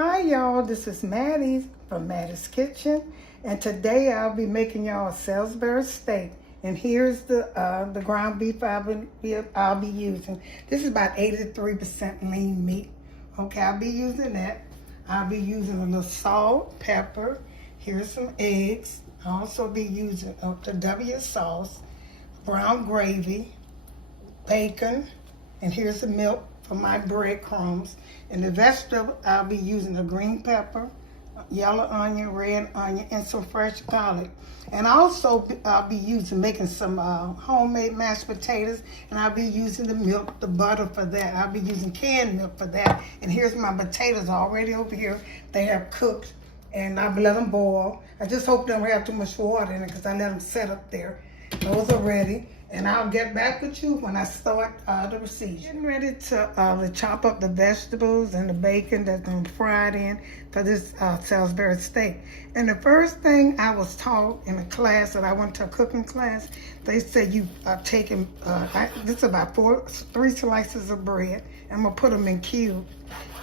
Hi y'all, this is Mattie from Mattie's Kitchen, and today I'll be making y'all a Salisbury steak. And here's the ground beef I'll be using. This is about 83% lean meat. Okay, I'll be using that. I'll be using a little salt, pepper. Here's some eggs. I'll also be using the W sauce, brown gravy, bacon, and here's the milk for my breadcrumbs. And the vegetable, I'll be using a green pepper, yellow onion, red onion, and some fresh garlic. And also, I'll be making some homemade mashed potatoes, and I'll be using the milk, the butter for that. I'll be using canned milk for that. And here's my potatoes already over here. They have cooked, and I've let them boil. I just hope they don't have too much water in it because I let them set up there. Those are ready. And I'll get back with you when I start the procedure. Getting ready to chop up the vegetables and the bacon that's been fried in for this Salisbury steak. And the first thing I was taught in a class that I went to, a cooking class, they said you taking, this is about 3 slices of bread. I'm gonna put them in cubes.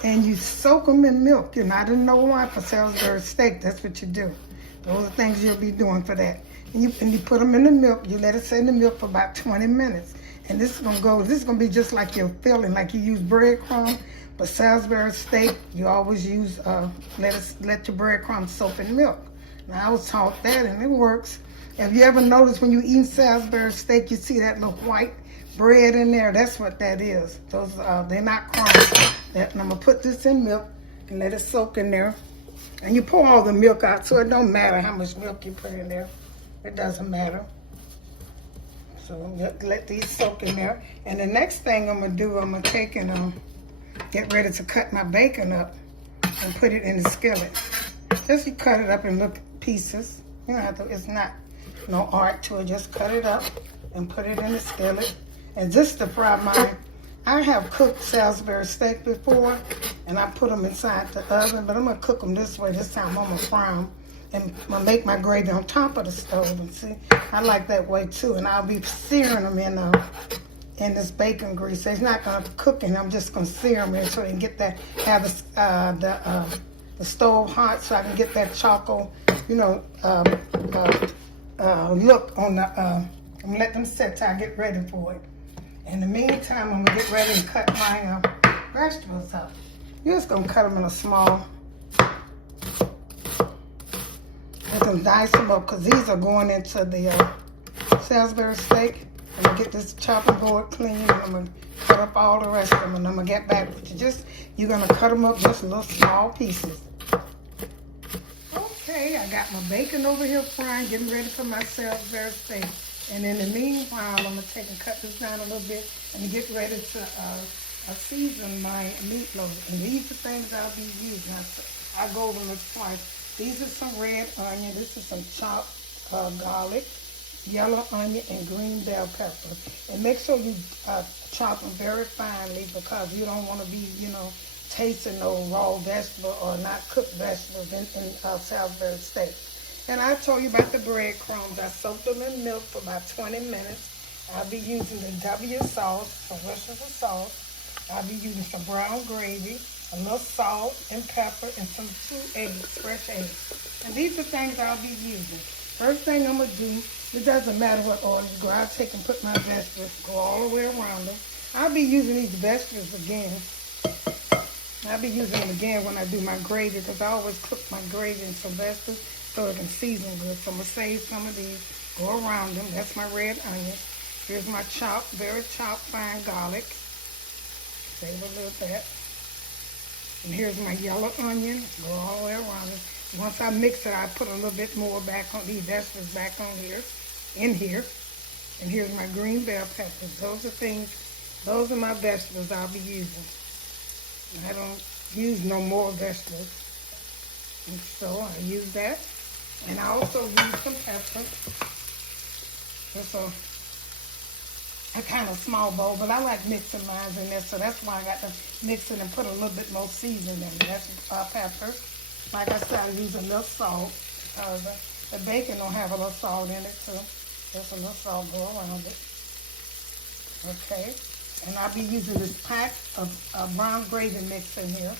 And you soak them in milk. I didn't know why for Salisbury steak, that's what you do. Those are things you'll be doing for that. And you put them in the milk. You let it sit in the milk for about 20 minutes. And this is gonna be just like your filling, like you use breadcrumbs. But Salisbury steak, you always use, let your breadcrumbs soak in milk. Now I was taught that and it works. Have you ever noticed when you eat Salisbury steak, you see that little white bread in there? That's what that is. Those, they're not crumbs. And I'm gonna put this in milk and let it soak in there. And you pour all the milk out, so it don't matter how much milk you put in there. It doesn't matter. So let these soak in there. And the next thing I'm gonna do, I'm gonna take and get ready to cut my bacon up and put it in the skillet. Just you cut it up in little pieces. You don't have to, it's not no art to it. Just cut it up and put it in the skillet. And just to fry mine, I have cooked Salisbury steak before, and I put them inside the oven, but I'm gonna cook them this way. This time I'm gonna fry them. And I'm gonna make my gravy on top of the stove, and see, I like that way too. And I'll be searing them in this bacon grease. It's not gonna cook in. I'm just gonna sear them in so I can get that, have the stove hot, so I can get that charcoal, look on the. I'm gonna let them set till I get ready for it. In the meantime, I'm gonna get ready and cut my vegetables up. You're just gonna cut them in a small. You can dice them up because these are going into the Salisbury steak. I'm going to get this chopping board clean, and I'm going to cut up all the rest of them, and I'm going to get back with you. You're going to cut them up just little small pieces. Okay, I got my bacon over here frying, getting ready for my Salisbury steak. And in the meanwhile, I'm going to take and cut this down a little bit and get ready to season my meatloaf. And these are things I'll be using. I go over them twice. These are some red onion. This is some chopped garlic, yellow onion, and green bell pepper. And make sure you chop them very finely because you don't want to be, tasting no raw vegetable or not cooked vegetables in Salisbury steak. And I told you about the breadcrumbs. I soaked them in milk for about 20 minutes. I'll be using the W sauce, some Worcestershire sauce. I'll be using some brown gravy, a little salt and pepper, and some 2 eggs, fresh eggs. And these are things I'll be using. First thing I'm going to do, it doesn't matter what order you go. I'll take and put my vegetables, go all the way around them. I'll be using these vegetables again. I'll be using them again when I do my gravy because I always cook my gravy in some vegetables so it can season good. So I'm going to save some of these, go around them. That's my red onion. Here's my very chopped fine garlic. Save a little bit. And here's my yellow onion, go all the way around it. Once I mix it, I put a little bit more back on these vegetables back on here, in here. And here's my green bell peppers. Those are my vegetables I'll be using. I don't use no more vegetables. And so I use that. And I also use some pepper. Just a kind of small bowl, but I like mixing mine in there, so that's why I got to mix it and put a little bit more seasoning in it. That's pepper. Like I said, I use a little salt because the bacon don't have a little salt in it too. Just a little salt, go around it. Okay, and I'll be using this pack of brown gravy mix in here.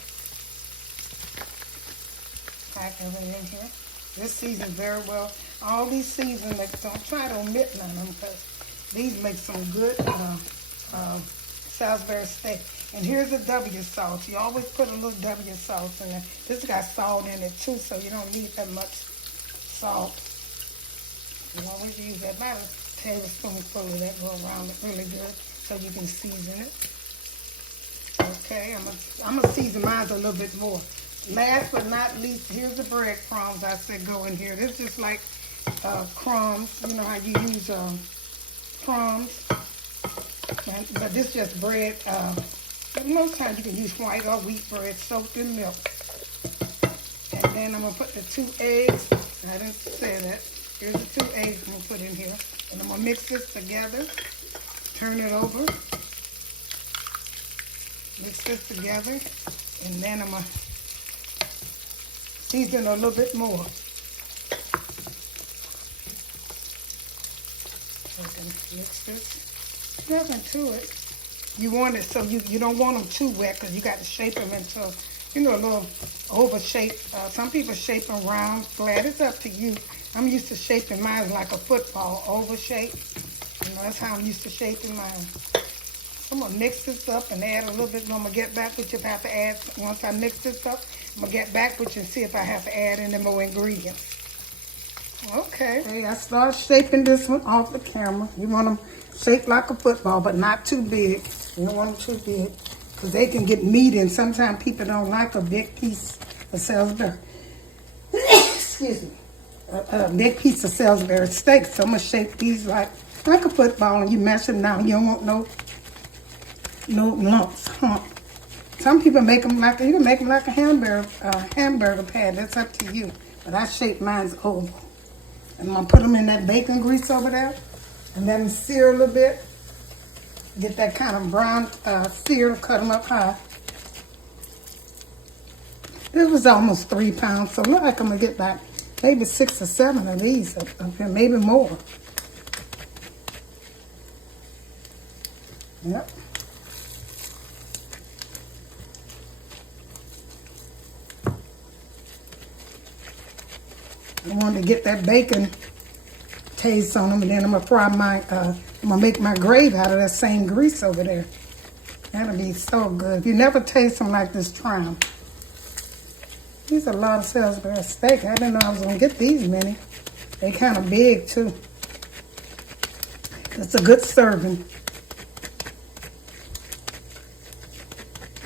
pack everything in here. This seasons very well. All these seasons, don't try to omit none of them because these make some good Salisbury steak. And here's a W sauce. You always put a little W sauce in there. This got salt in it too, so you don't need that much salt. You always use that, about a tablespoonful of that, go around it really good so you can season it. Okay, I'm gonna season mine a little bit more. Last but not least, here's the breadcrumbs I said go in here. This is just like crumbs. You know how you use crumbs. But this is just bread. Most times you can use white or wheat bread soaked in milk. And then I'm going to put the 2 eggs. I didn't say that. Here's the 2 eggs I'm going to put in here. And I'm going to mix this together. Turn it over. Mix this together. And then I'm going to season a little bit more. So I can mix this. Nothing to it. You want it so you don't want them too wet because you got to shape them into, you know, a little oval shape. Some people shape them round, flat. It's up to you. I'm used to shaping mine like a football, oval shape. You know, that's how I'm used to shaping mine. I'm going to mix this up and add a little bit more. I'm going to get back with you if I have to add. Once I mix this up, I'm going to get back with you and see if I have to add any more ingredients. Okay, I started shaping this one off the camera. You want them shaped like a football, but not too big. You don't want them too big because they can get meaty, and sometimes people don't like a big piece of Salisbury. Excuse me. A big piece of Salisbury steak. So I'm going to shape these like a football, and you mash them down. You don't want no lumps, hump. Some people make them like, you can make them like a hamburger pad. That's up to you. But I shape mine's oval. And I'm going to put them in that bacon grease over there. And let them sear a little bit. Get that kind of brown sear, cut them up high. This was almost 3 pounds, so it looks like I'm going to get back maybe 6 or 7 of these up here, maybe more. Yep. I wanted to get that bacon taste on them, and then I'm gonna fry my, I'm gonna make my gravy out of that same grease over there. That'll be so good. If you never taste them like this, try them. These are a lot of Salisbury steak. I didn't know I was gonna get these many. They kind of big too. It's a good serving.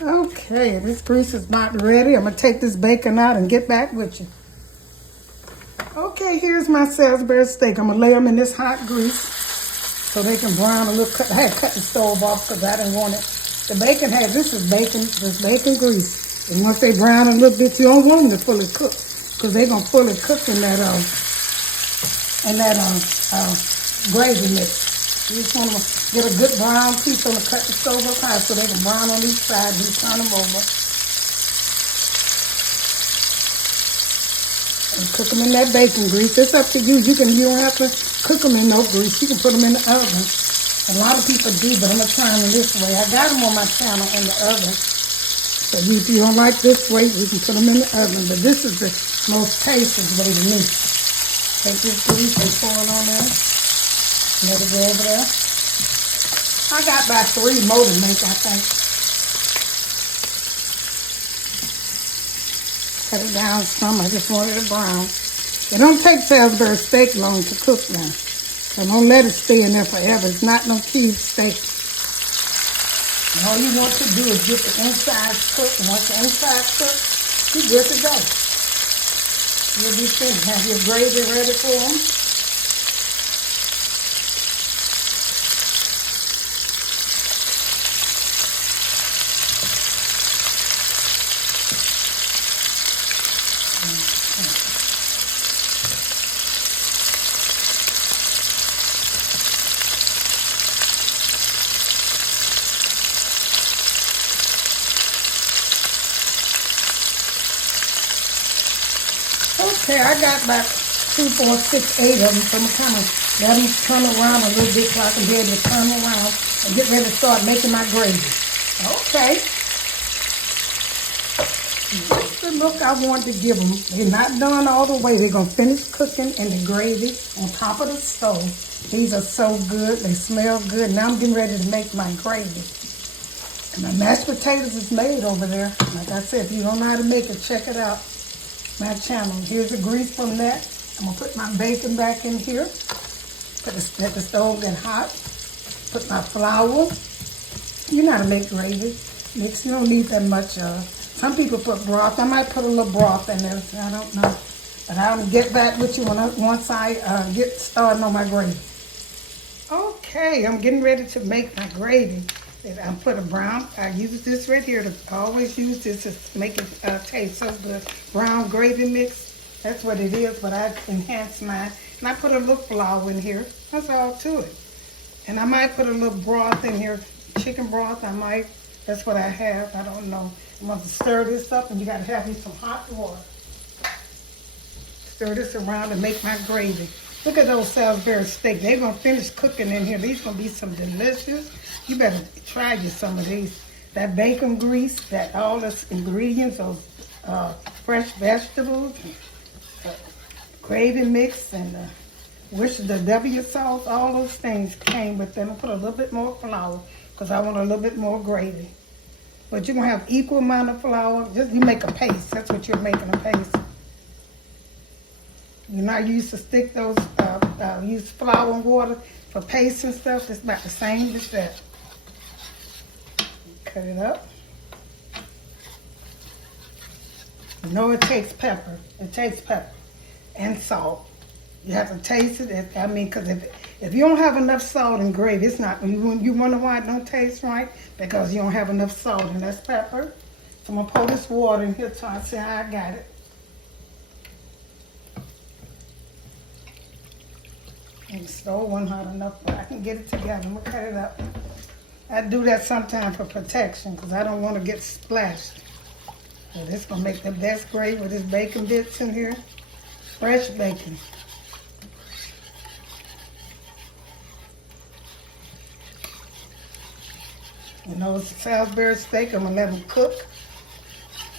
Okay, this grease is about ready. I'm gonna take this bacon out and get back with you. Okay, here's my Salisbury steak. I'm going to lay them in this hot grease so they can brown a little. I had to cut the stove off because I didn't want it. The bacon has, this bacon grease. And once they brown a little bit, you don't want them to fully cook because they're going to fully cook in that gravy mix. You just want to get a good brown piece on the cut the stove up high so they can brown on each side and you turn them over. And cook them in that bacon grease. It's up to you. You don't have to cook them in no grease. You can put them in the oven. A lot of people do, but I'm going to try them this way. I got them on my channel in the oven. So if you don't like this way, you can put them in the oven. But this is the most tastiest way to me. Take this grease and pour it on there. Let it go over there. I got about 3 more to make, I think. Cut it down some. I just wanted it brown. It don't take Salisbury steak long to cook now. So don't let it stay in there forever. It's not no cube steak. And all you want to do is get the inside cooked. And once the inside cooked, you're good to go. You'll be finished. Have your gravy ready for them. Okay, I got about 2, 4, 6, 8 of them, so I'm kind of let them turn around a little bit so I can be able to turn around and get ready to start making my gravy. Okay. That's the look I wanted to give them. They're not done all the way. They're going to finish cooking in the gravy on top of the stove. These are so good. They smell good. Now I'm getting ready to make my gravy. And my mashed potatoes is made over there. Like I said, if you don't know how to make it, check it out. My channel. Here's the grease from that. I'm going to put my bacon back in here. Let the stove get hot. Put my flour. You know how to make gravy. Mix. You don't need that much. Some people put broth. I might put a little broth in there. I don't know. But I'll get back with you once I get started on my gravy. Okay, I'm getting ready to make my gravy. I put a brown. I use this right here. I always use this to make it taste so good. Brown gravy mix. That's what it is. But I enhance mine. And I put a little flour in here. That's all to it. And I might put a little broth in here. Chicken broth, I might. That's what I have. I don't know. I'm going to stir this up, and you got to have me some hot water. Stir this around and make my gravy. Look at those Salisbury steaks. They're going to finish cooking in here. These going to be some delicious. You better try you some of these. That bacon grease, that all the ingredients of fresh vegetables, gravy mix, and the W sauce, all those things came with them. I put a little bit more flour because I want a little bit more gravy. But you're going to have equal amount of flour. Just you make a paste. That's what you're making, a paste. You're not used to stick those, use flour and water for paste and stuff. It's about the same as that. Cut it up. You know it takes pepper. It takes pepper and salt. You have to taste it. I mean, because if you don't have enough salt and gravy, it's not. You wonder why it don't taste right? Because you don't have enough salt, and that's pepper. So I'm gonna pour this water in here so I see how I got it. And the stove wasn't hot enough, but I can get it together. I'm gonna cut it up. I do that sometimes for protection because I don't want to get splashed. So this gonna make the best gravy with this bacon bits in here. Fresh bacon. You know, it's a Salisbury steak. I'm gonna let them cook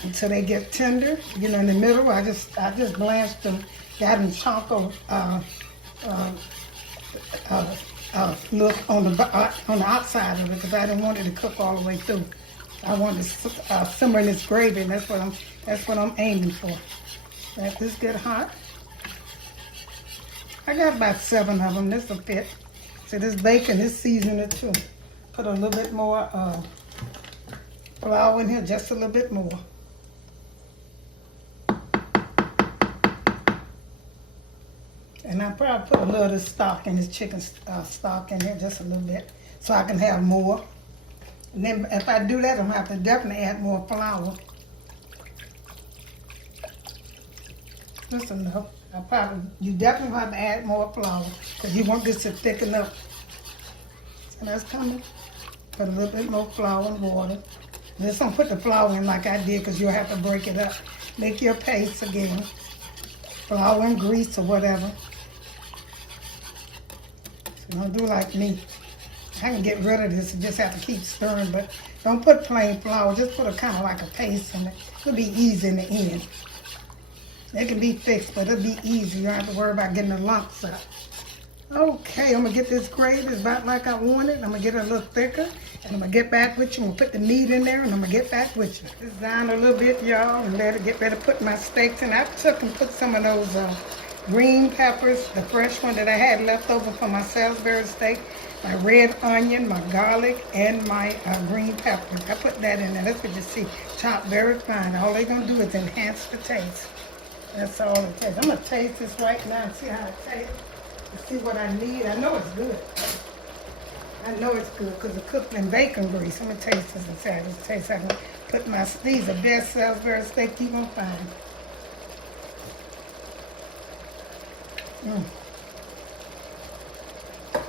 until they get tender. You know, in the middle, I just blanched them, got them chunk of look on the outside of it because I didn't want it to cook all the way through. I wanted to simmer in this gravy, and that's what I'm aiming for. Let this get hot. I got about 7 of them. This will fit. So this bacon is seasoning too. Put a little bit more flour in here, just a little bit more. And I probably put a little of this stock in this chicken stock in here, just a little bit, so I can have more. And then if I do that, I'm gonna have to definitely add more flour. Just enough. You definitely have to add more flour because you want this to thicken up. So that's coming. Put a little bit more flour and water. And just don't put the flour in like I did because you'll have to break it up. Make your paste again. Flour and grease or whatever. So don't do like me. I can get rid of this and just have to keep stirring, but don't put plain flour. Just put a kind of like a paste in it. It'll be easy in the end. It can be fixed, but it'll be easy. You don't have to worry about getting the lumps out. Okay, I'm gonna get this gravy. It's about like I want it. I'm gonna get it a little thicker, and I'm gonna get back with you. I'm gonna put the meat in there, and I'm gonna get back with you. It's down a little bit, y'all, and get ready to put my steaks in. I took and put some of those green peppers, the fresh one that I had left over from my Salisbury steak, my red onion, my garlic, and my green peppers. I put that in there. That's what you see, chopped very fine. All they're gonna do is enhance the taste. That's all it takes. I'm gonna taste this right now and see how it tastes. See what I need. I know it's good. I know it's good because it's cooked in bacon grease. I'm going to taste this and see how this tastes. I'm going to put these are best Salisbury steak you're going to find.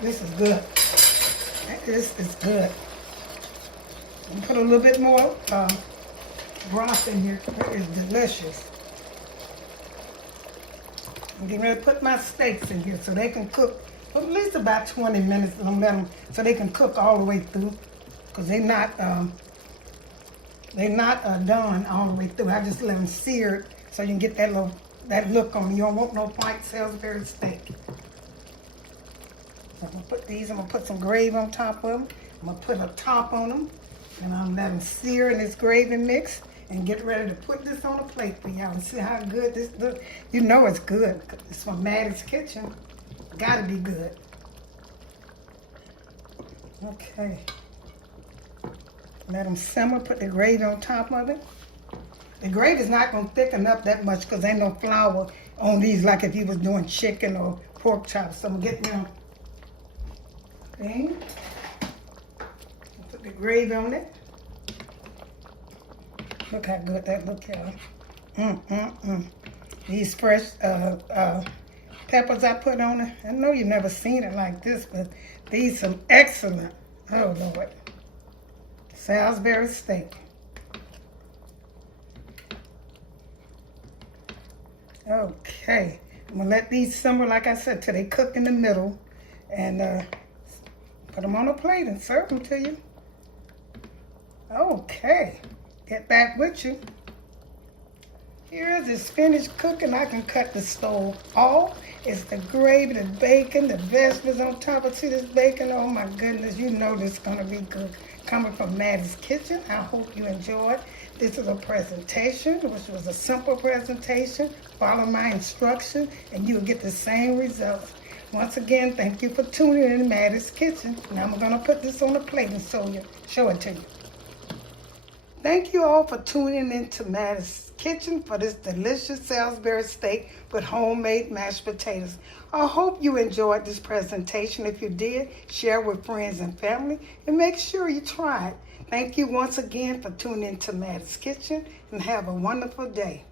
This is good. This is good. I'm going to put a little bit more broth in here. It is delicious. I'm getting ready to put my steaks in here so they can cook for at least about 20 minutes. I'm let them so they can cook all the way through because they're not They're not done all the way through. I just let them sear so you can get that look on them. You don't want no white Salisbury steak. So I'm gonna put these. I'm gonna put some gravy on top of them. I'm gonna put a top on them, and I'm gonna let them sear in this gravy mix. And get ready to put this on a plate for y'all and see how good this looks. You know it's good. It's from Mattie's Kitchen. Gotta be good. Okay. Let them simmer. Put the gravy on top of it. The gravy's not gonna thicken up that much because ain't no flour on these like if you was doing chicken or pork chops. So I'm getting them. Thing. Put the gravy on it. Look how good that look, y'all. These fresh peppers I put on it. I know you've never seen it like this, but these some excellent, oh Lord, Salisbury steak. Okay, I'm gonna let these simmer, like I said, till they cook in the middle, and put them on a plate and serve them to you. Okay. Get back with you. Here is this finished cooking. I can cut the stove off. It's the gravy, the bacon, the vegetables on top of this bacon. Oh my goodness, you know this is gonna be good. Coming from Mattie's Kitchen. I hope you enjoyed. This is a presentation, which was a simple presentation. Follow my instructions and you'll get the same results. Once again, thank you for tuning in to Mattie's Kitchen. Now I'm gonna put this on a plate and show it to you. Thank you all for tuning in to Mattie's Kitchen for this delicious Salisbury steak with homemade mashed potatoes. I hope you enjoyed this presentation. If you did, share with friends and family and make sure you try it. Thank you once again for tuning in to Mattie's Kitchen and have a wonderful day.